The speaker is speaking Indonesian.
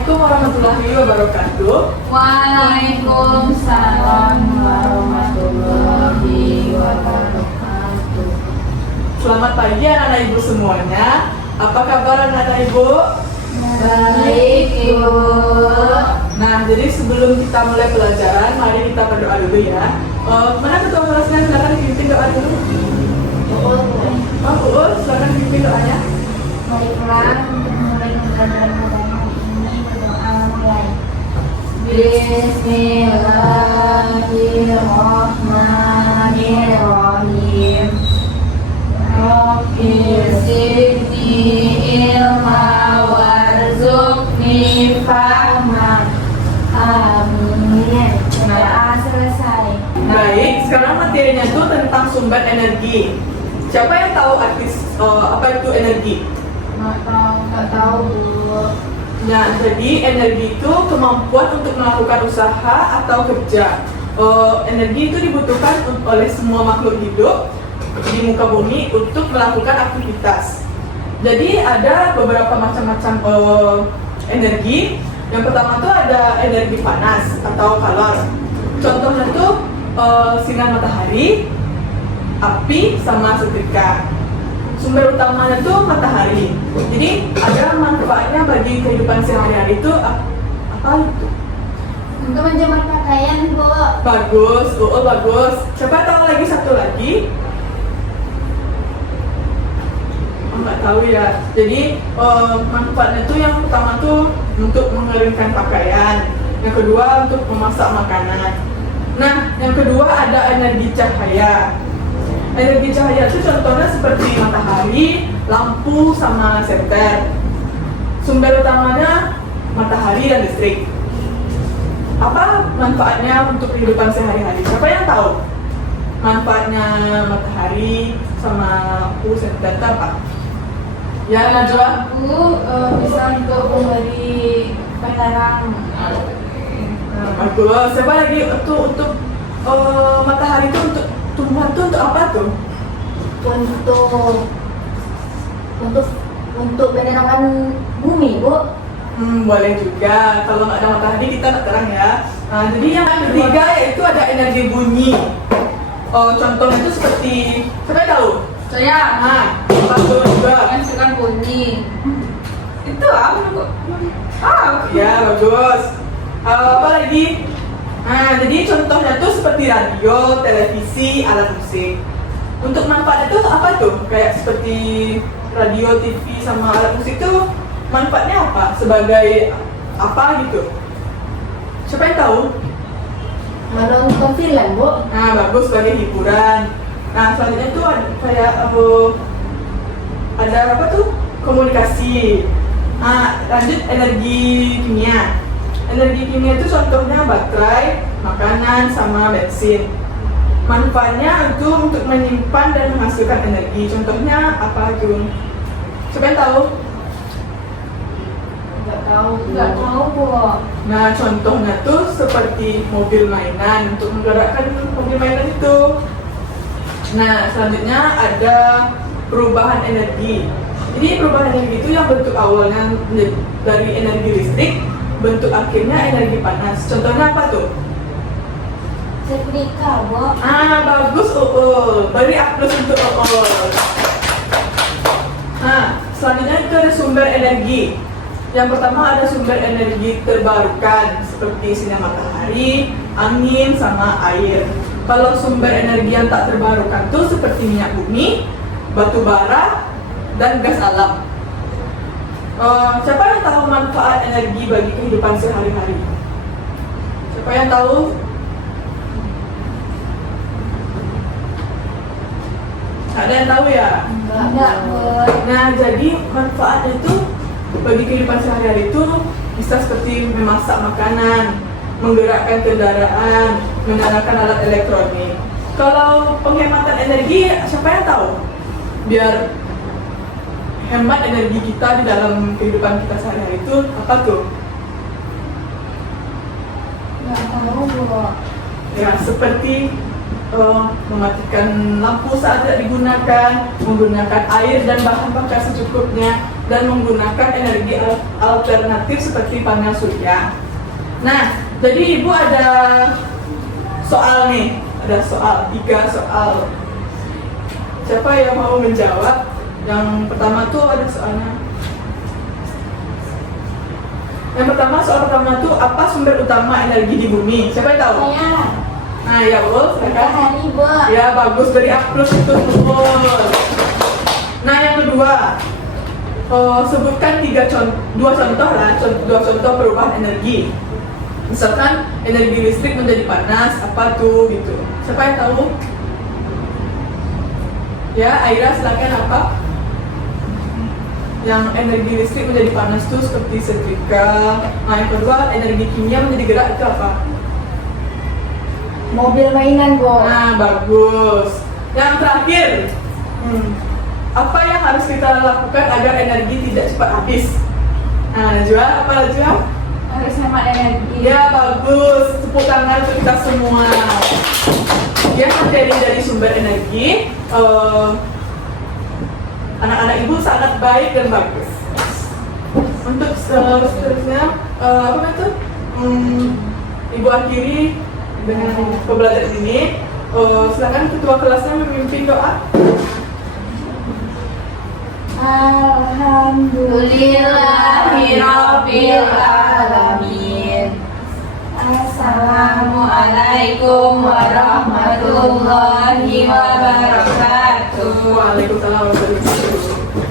Assalamualaikum warahmatullahi wabarakatuh. Waalaikumsalam warahmatullahi wabarakatuh. Selamat pagi anak-anak ibu semuanya. Apa kabar anak-anak ibu? Baik, Ibu. Nah, jadi sebelum kita mulai pelajaran, mari kita berdoa dulu ya. Mana ketua kelasnya? Silakan dipimpin doa dulu. Uul, silakan dipimpin doanya. Baiklah, untuk mulai pembelajaran pada hari ini berdoa mulai. Bismillahirrahmanirrahim. Rabbi zidni ilma warzuqni fahma. Amin. Doa selesai. Baik, sekarang materinya itu tentang sumber energi. Siapa yang tahu apa itu energi? Nggak tahu, Bu. Nah, jadi energi itu kemampuan untuk melakukan usaha atau kerja. Energi itu dibutuhkan oleh semua makhluk hidup di muka bumi untuk melakukan aktivitas. Jadi ada beberapa macam-macam energi. Yang pertama tuh ada energi panas atau kalor. Contohnya tuh sinar matahari, api, sama setrika. Sumber utamanya tuh matahari. Jadi ada manfaatnya bagi kehidupan sehari-hari itu apa itu? Untuk menjemur pakaian, Bu. Bagus, bagus. Siapa tahu lagi satu lagi? Nggak tahu ya. Jadi manfaatnya tuh yang pertama tuh untuk mengeringkan pakaian, yang kedua untuk memasak makanan. Nah, yang kedua ada energi cahaya. Energi cahaya itu contohnya seperti matahari, lampu, sama senter. Sumber utamanya matahari dan listrik. Apa manfaatnya untuk kehidupan sehari-hari? Siapa yang tahu manfaatnya matahari sama lampu, senter itu apa? Ya, Najwa. Bu, bisa untuk memberi penerang. Bagus. Siapa lagi untuk matahari itu untuk tumbuhan itu untuk apa tuh? Untuk penerangan bumi, Bu. Boleh juga. Kalau nggak ada matahari kita nggak terang ya. Nah, jadi yang ketiga yaitu ada energi bunyi. Contohnya itu seperti, siapa tahu? Saya Bagus juga. kan bunyi. Itu apa, Bu? Ya, bagus. Apa lagi? Nah, jadi contohnya tuh seperti radio, televisi, alat musik. Untuk manfaatnya tuh apa tuh? Kayak seperti radio, TV, sama alat musik tuh manfaatnya apa? Sebagai apa gitu? Siapa yang tahu? Menonton film, Bu. Nah, bagus sebagai hiburan. Nah, selanjutnya tuh ada kayak ada apa tuh? Komunikasi. Nah, lanjut energi kimia. Energi kimia itu contohnya baterai, makanan, sama bensin. Manfaatnya itu untuk menyimpan dan menghasilkan energi. Contohnya apa, Jun? Siapa yang tahu? Nggak tahu, Bu. Nah, contohnya tuh seperti mobil mainan, untuk menggerakkan mobil mainan itu. Nah, selanjutnya ada perubahan energi. Jadi perubahan energi itu yang bentuk awalnya dari energi listrik, bentuk akhirnya energi panas. Contohnya apa tuh? Setrika, Bu. Bagus, beri aplaus untuk Uul. Nah, selanjutnya itu ada sumber energi. Yang pertama ada sumber energi terbarukan seperti sinar matahari, angin, sama air. Kalau sumber energi yang tak terbarukan tuh seperti minyak bumi, batu bara, dan gas alam. Siapa yang tahu manfaat energi bagi kehidupan sehari-hari? Siapa yang tahu? Ada yang tahu ya? Enggak, Bu. Nah, jadi manfaatnya itu bagi kehidupan sehari-hari itu bisa seperti memasak makanan, menggerakkan kendaraan, menyalakan alat elektronik. Kalau penghematan energi, siapa yang tahu? Biar hemat energi kita di dalam kehidupan kita sehari-hari itu apa tuh? Nggak tahu, Bu. Ya, seperti mematikan lampu saat tidak digunakan, menggunakan air dan bahan bakar secukupnya. dan menggunakan energi alternatif seperti panel surya. Nah, jadi Ibu ada soal nih, ada soal, 3 soal. Siapa yang mau menjawab? Yang pertama tuh ada soalnya. Yang pertama, soal pertama tuh apa sumber utama energi di bumi? Siapa yang tahu? Saya Nah, ya Bu, silakan. matahari, Bu. Ya bagus, dari A plus itu betul. Nah yang kedua, sebutkan 2 contoh lah, 2 contoh perubahan energi. Misalkan energi listrik menjadi panas, apa tuh gitu. Siapa yang tahu? Ya, Aira silakan apa? Yang energi listrik menjadi panas tuh seperti setrika. Nah yang kedua, energi kimia menjadi gerak itu apa? Mobil mainan, Bu. Nah, bagus. Yang terakhir, apa yang harus kita lakukan agar energi tidak cepat habis? Nah, Najwa, apa Najwa? Harus hemat energi. Ya, bagus. Tepuk tangan untuk kita semua. Ya, materi dari sumber energi, anak-anak Ibu sangat baik dan bagus. Untuk seterusnya, apa itu? Ibu akhiri dengan pembelajaran ini. Silakan ketua kelasnya memimpin doa. Alhamdulillahirabbil alamin. Assalamualaikum warahmatullahi wabarakatuh. Waalaikumsalam warahmatullahi wabarakatuh.